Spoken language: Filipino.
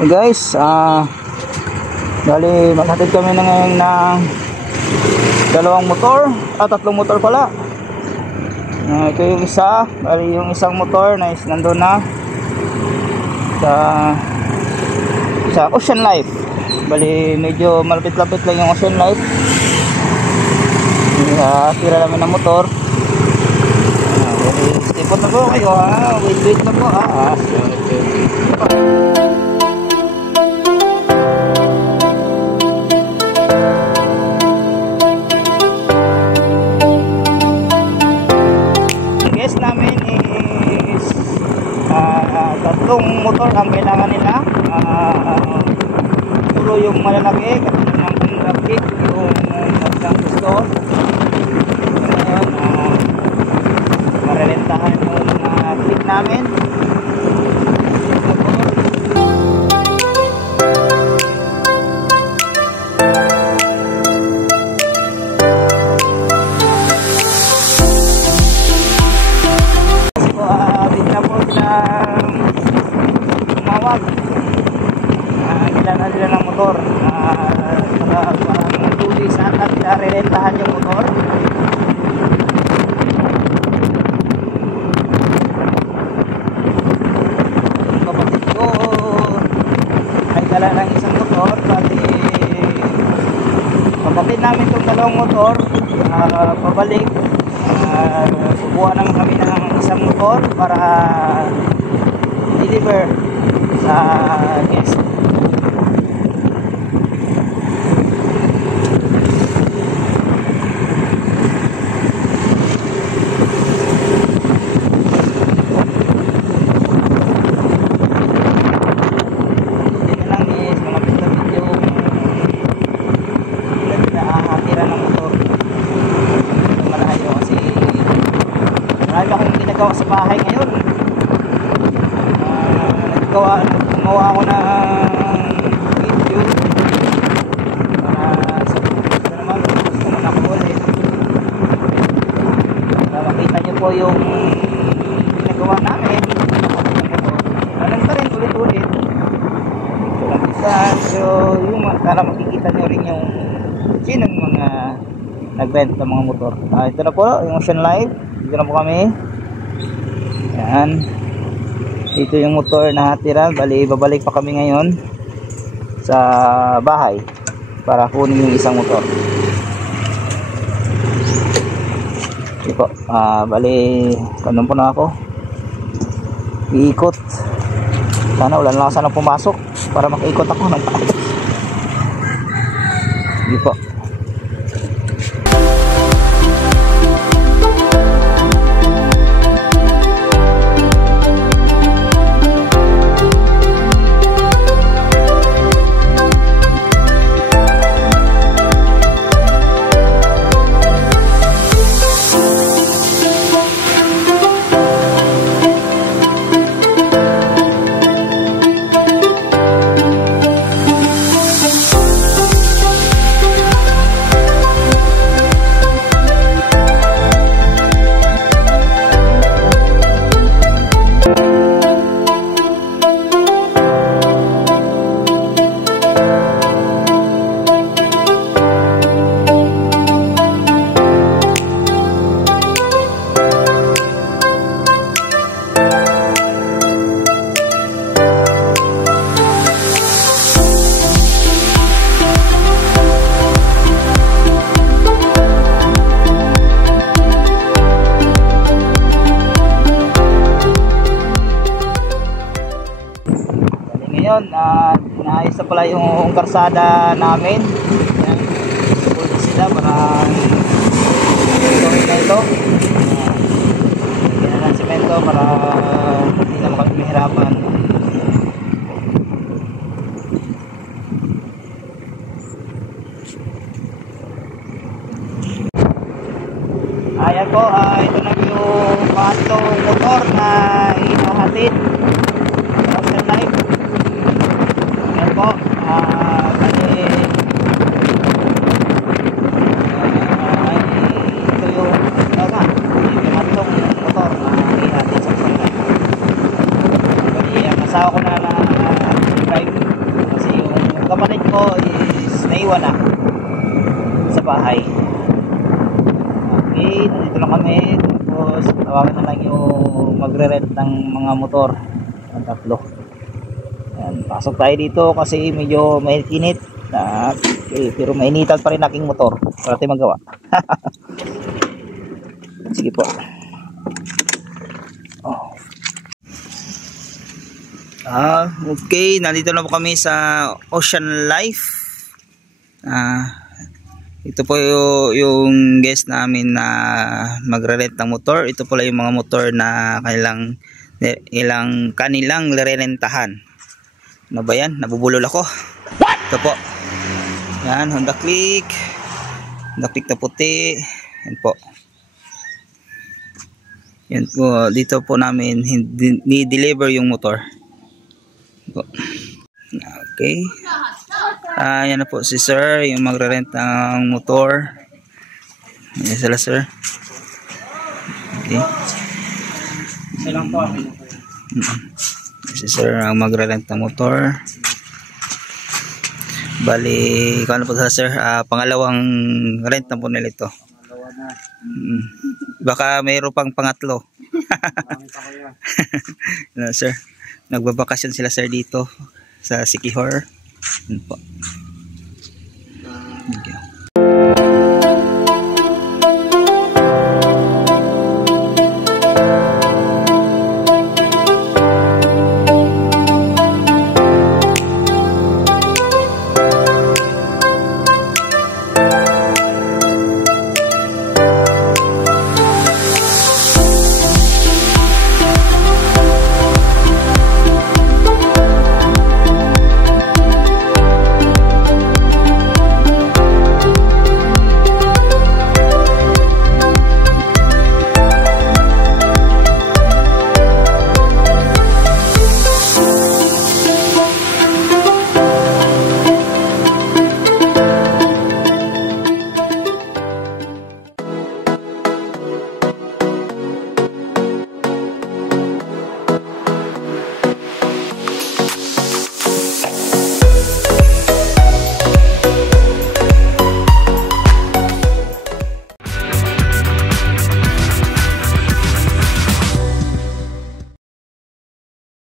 Hey guys, bali maghatid kami na ngayon ng tatlong motor pala. Ito yung isa, bali yung isang motor na is nandun na sa Ocean Life. Bali medyo malapit-lapit lang yung Ocean Life. Tira namin ng motor. Bali stipot na po kayo ha, wait na po ha. Namin is tatlong motor ang kailangan nila. Puro yung malalaki, katulad ng traffic, yung magdang gusto. Ngayon, marelentahan yung mga kit namin. Kailangan nila ng motor parang tuli sa atat rerentahan yung motor. Kapatid ko ay dala ng isang motor, pati kapatid namin itong dalawang motor pabalik. Subuhan naman kami ng isang motor para deliver sa guest. Ginagawa sa bahay ngayon. Gumawa ako ng video para sa naman gusto naman ako ulit para makita nyo po yung ginagawa namin. Ganun pa rin ulit-ulit. So yung para makikita nyo rin yung sinong mga nagbenta ng mga motor. Ito na po yung Ocean Life. Dito na po kami. Yan. Ito yung motor na hatira. Bali babalik pa kami ngayon sa bahay para kunin yung isang motor. Ito po. Bali kanong po na ako. Iikot. Sana wala lang sana pumasok para makaikot ako ng taas. Ito po. Naayos na pala yung karsada namin. Pulto sila para gawin na ito. Kailangan ng semento para hindi na makapihirapan. Ayan po, ito na yung pangatlong motor na ihahatid. Ocean Life. Ayan po, ito yung pangatlong motor na ihahatid sa Ocean Life. Bali, ang asawa ko na drive. ko is naiwan na sa bahay. Okay, nandito lang kami. Tapos tawagan na lang yung magre-rent ng mga motor. Ang tatlo. Ayan, pasok tayo dito kasi medyo mainit. Okay, pero mainitan pa rin aking motor para tayo magawa. Sige po. Oh. Okay, nandito na po kami sa Ocean Life. Ito po yung guest namin na magre-rent ng motor. Ito po lang yung mga motor na kanilang lerentahan. Ano ba yan? Nabubulol ako. Ito po. Yan, Honda Click. Honda Click na puti. Yan po. Yan po. Dito po namin ni-deliver yung motor. Okay. Yan na po si sir, yung magre-rent ng motor. Yan sila sir. Okay. Silang po. Si sir ang magre-rent ng motor. Bali, kung ano po sa sir, pangalawang rent na po nila ito. Baka mayroon pang pangatlo. No, sir. Nagbabakasyon sila sir dito sa Siquijor. Yun po. Thank you.